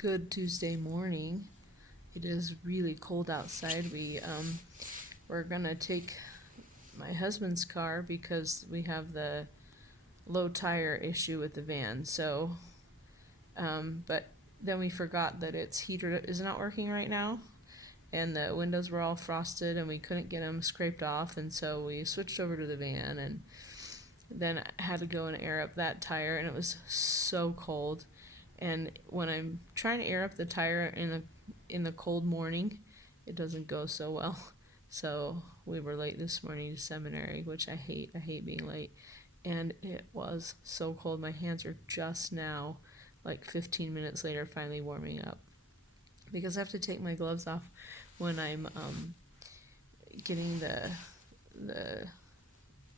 Good Tuesday morning. It is really cold outside. We're gonna take my husband's car because we have the low tire issue with the van. But then we forgot that its heater is not working right now, and the windows were all frosted, and we couldn't get them scraped off, and so we switched over to the van, and then I had to go and air up that tire, and it was so cold. And when I'm trying to air up the tire in the cold morning, it doesn't go so well. So we were late this morning to seminary, which I hate. I hate being late. And it was so cold. My hands are just now, like 15 minutes later, finally warming up. Because I have to take my gloves off when I'm getting the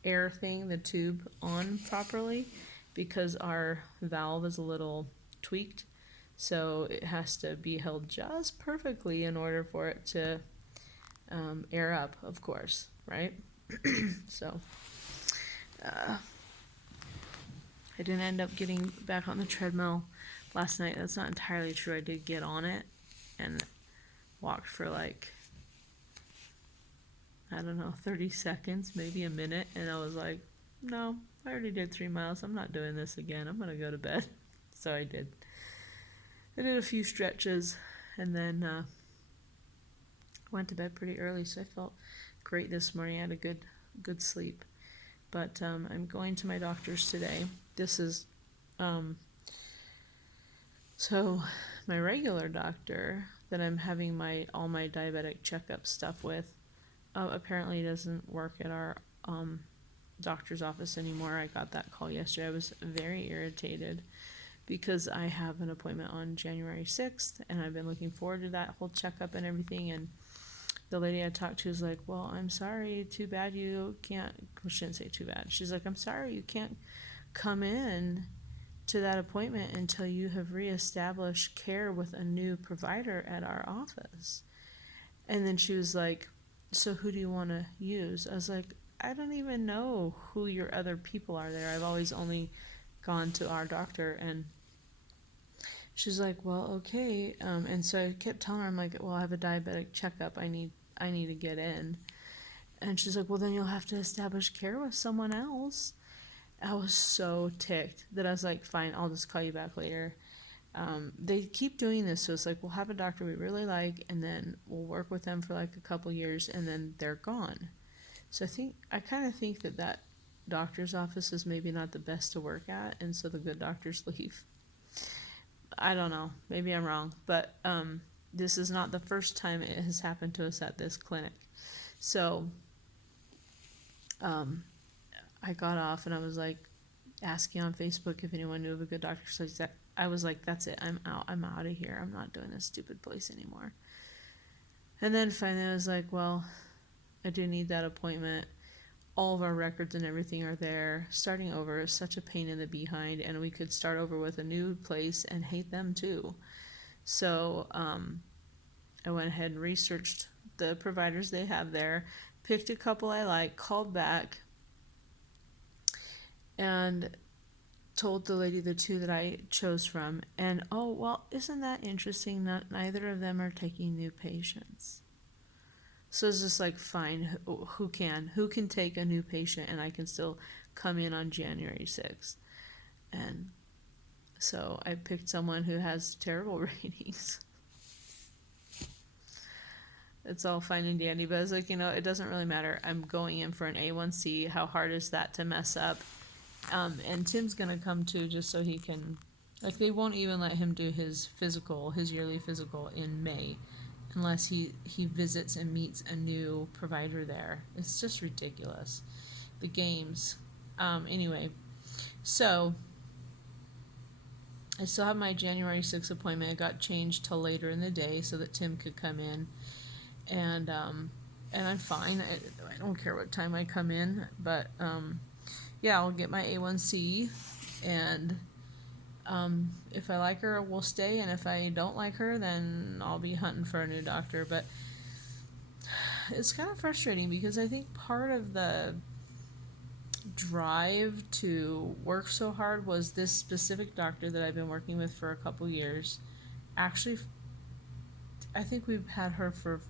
air thing, the tube, on properly, because our valve is a little tweaked, so it has to be held just perfectly in order for it to air up, of course, right? So I didn't end up getting back on the treadmill last night. That's not entirely true. I did get on it and walked for like, I don't know, 30 seconds, maybe a minute, and I was like, no, I already did 3 miles. I'm not doing this again. I'm gonna go to bed. So I did. I did a few stretches and then went to bed pretty early, so I felt great this morning. I had a good sleep. But I'm going to my doctor's today. This is so my regular doctor that I'm having all my diabetic checkup stuff with apparently doesn't work at our doctor's office anymore. I got that call yesterday. I was very irritated because I have an appointment on January 6th, and I've been looking forward to that whole checkup and everything. And the lady I talked to was like, well, I'm sorry, too bad you can't, well, she didn't say too bad. She's like, I'm sorry you can't come in to that appointment until you have reestablished care with a new provider at our office. And then she was like, so who do you want to use? I was like, I don't even know who your other people are there. I've always only gone to our doctor. And she's like, well, okay. And so I kept telling her, I'm like, well, I have a diabetic checkup. I need to get in. And she's like, well, then you'll have to establish care with someone else. I was so ticked that I was like, fine, I'll just call you back later. They keep doing this, so it's like, we'll have a doctor we really like, and then we'll work with them for like a couple years, and then they're gone. So I kind of think that doctor's office is maybe not the best to work at, and so the good doctors leave. I don't know, maybe I'm wrong, but this is not the first time it has happened to us at this clinic. So I got off and I was like asking on Facebook if anyone knew of a good doctor. So I was like, that's it, I'm out of here. I'm not doing this stupid place anymore. And then finally I was like, well, I do need that appointment. All of our records and everything are there. Starting over is such a pain in the behind, and we could start over with a new place and hate them too. So I went ahead and researched the providers they have there, picked a couple I like, called back, and told the lady the two that I chose from. And oh, well, isn't that interesting? Neither of them are taking new patients. So it's just like, fine, who can take a new patient, and I can still come in on January 6th. And so I picked someone who has terrible ratings. It's all fine and dandy, but I was like, it doesn't really matter. I'm going in for an A1C. How hard is that to mess up? And Tim's gonna come too, just so he can, like, they won't even let him do his yearly physical in May, unless he visits and meets a new provider there. It's just ridiculous. The games. Anyway, so I still have my January 6th appointment. It got changed till later in the day so that Tim could come in. And I'm fine. I don't care what time I come in, but yeah, I'll get my A1C, and if I like her, we'll stay, and if I don't like her, then I'll be hunting for a new doctor. But it's kind of frustrating because I think part of the drive to work so hard was this specific doctor that I've been working with for a couple years. actually, I think we've had her for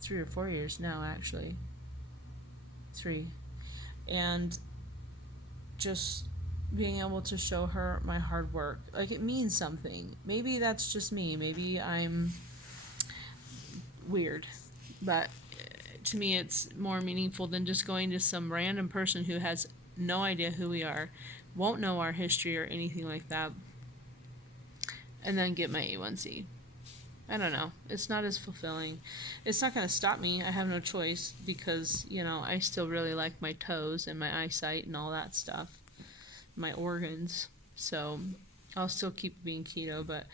3 or 4 years now, actually. 3. And just being able to show her my hard work, like, it means something. Maybe that's just me. Maybe I'm weird. But to me, it's more meaningful than just going to some random person who has no idea who we are, won't know our history or anything like that, and then get my A1C. I don't know. It's not as fulfilling. It's not going to stop me. I have no choice because, I still really like my toes and my eyesight and all that stuff, my organs. So I'll still keep being keto, but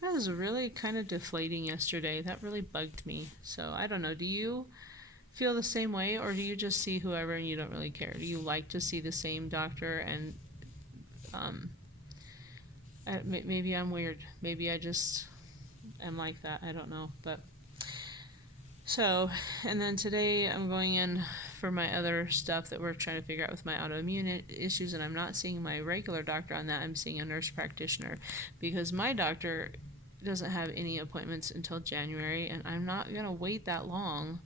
that was really kind of deflating yesterday. That really bugged me. So I don't know. Do you feel the same way, or do you just see whoever and you don't really care? Do you like to see the same doctor? And maybe I'm weird. Maybe I just am like that. I don't know. But so, and then today I'm going in for my other stuff that we're trying to figure out with my autoimmune issues, and I'm not seeing my regular doctor on that. I'm seeing a nurse practitioner because my doctor doesn't have any appointments until January, and I'm not going to wait that long.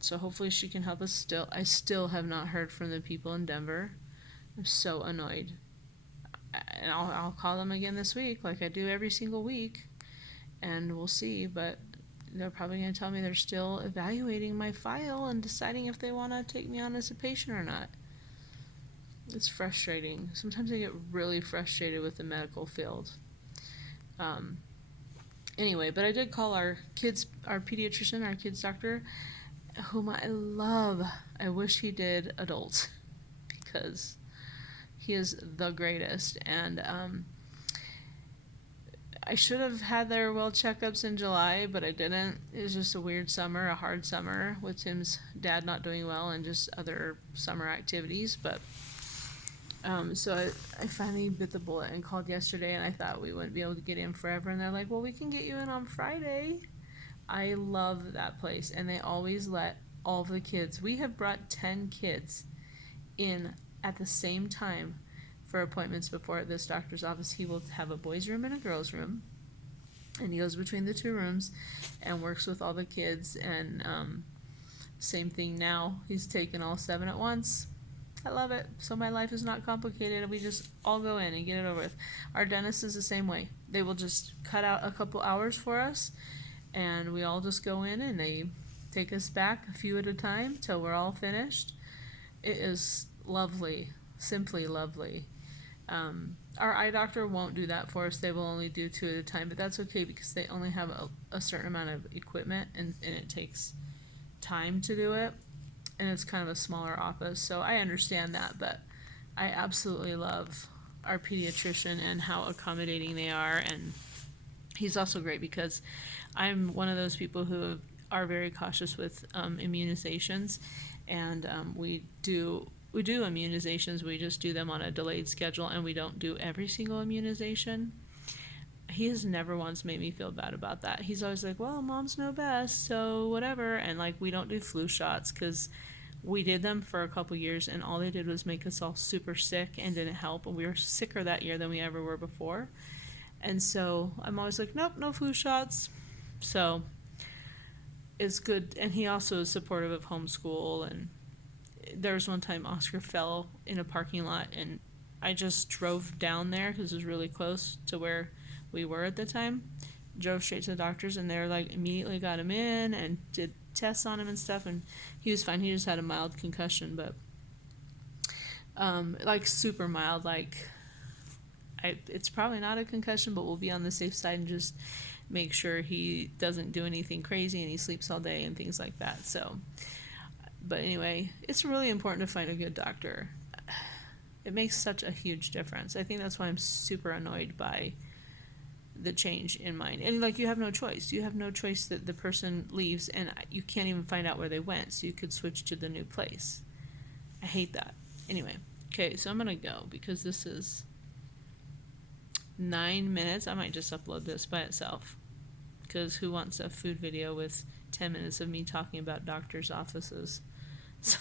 So hopefully she can help us. I still have not heard from the people in Denver. I'm so annoyed. And I'll call them again this week, like I do every single week, and we'll see. But they're probably going to tell me they're still evaluating my file and deciding if they want to take me on as a patient or not. It's frustrating. Sometimes I get really frustrated with the medical field. Anyway, but I did call our pediatrician, our kids doctor, whom I love. I wish he did adults because he is the greatest. And I should have had their well checkups in July, but I didn't. It was just a weird summer, a hard summer with Tim's dad not doing well and just other summer activities. But so I finally bit the bullet and called yesterday, and I thought we wouldn't be able to get in forever. And they're like, well, we can get you in on Friday. I love that place, and they always let all the kids. We have brought 10 kids in at the same time for appointments before at this doctor's office. He will have a boys' room and a girls' room, and he goes between the 2 rooms and works with all the kids. And same thing now. He's taken all 7 at once. I love it. So my life is not complicated. We just all go in and get it over with. Our dentist is the same way. They will just cut out a couple hours for us, and we all just go in and they take us back a few at a time till we're all finished. It is lovely, simply lovely. Our eye doctor won't do that for us. They will only do 2 at a time, but that's okay because they only have a certain amount of equipment, and it takes time to do it, and it's kind of a smaller office, so I understand that. But I absolutely love our pediatrician and how accommodating they are. And he's also great because I'm one of those people who are very cautious with immunizations, and we do immunizations. We just do them on a delayed schedule, and we don't do every single immunization. He has never once made me feel bad about that. He's always like, well, moms know best, so whatever. And like, we don't do flu shots because we did them for a couple years, and all they did was make us all super sick and didn't help. And we were sicker that year than we ever were before. And so I'm always like, nope, no flu shots. So it's good. And he also is supportive of homeschool. And there was one time Oscar fell in a parking lot, and I just drove down there because it was really close to where we were at the time. Drove straight to the doctors, and they like immediately got him in and did tests on him and stuff, and he was fine. He just had a mild concussion, but like super mild. Like it's probably not a concussion, but we'll be on the safe side and just make sure he doesn't do anything crazy and he sleeps all day and things like that. So, but anyway, it's really important to find a good doctor. It makes such a huge difference. I think that's why I'm super annoyed by the change in mine. And like, you have no choice. You have no choice that the person leaves and you can't even find out where they went, so you could switch to the new place. I hate that. Anyway, okay, so I'm gonna go because this is 9 minutes. I might just upload this by itself because who wants a food video with 10 minutes of me talking about doctors' offices? So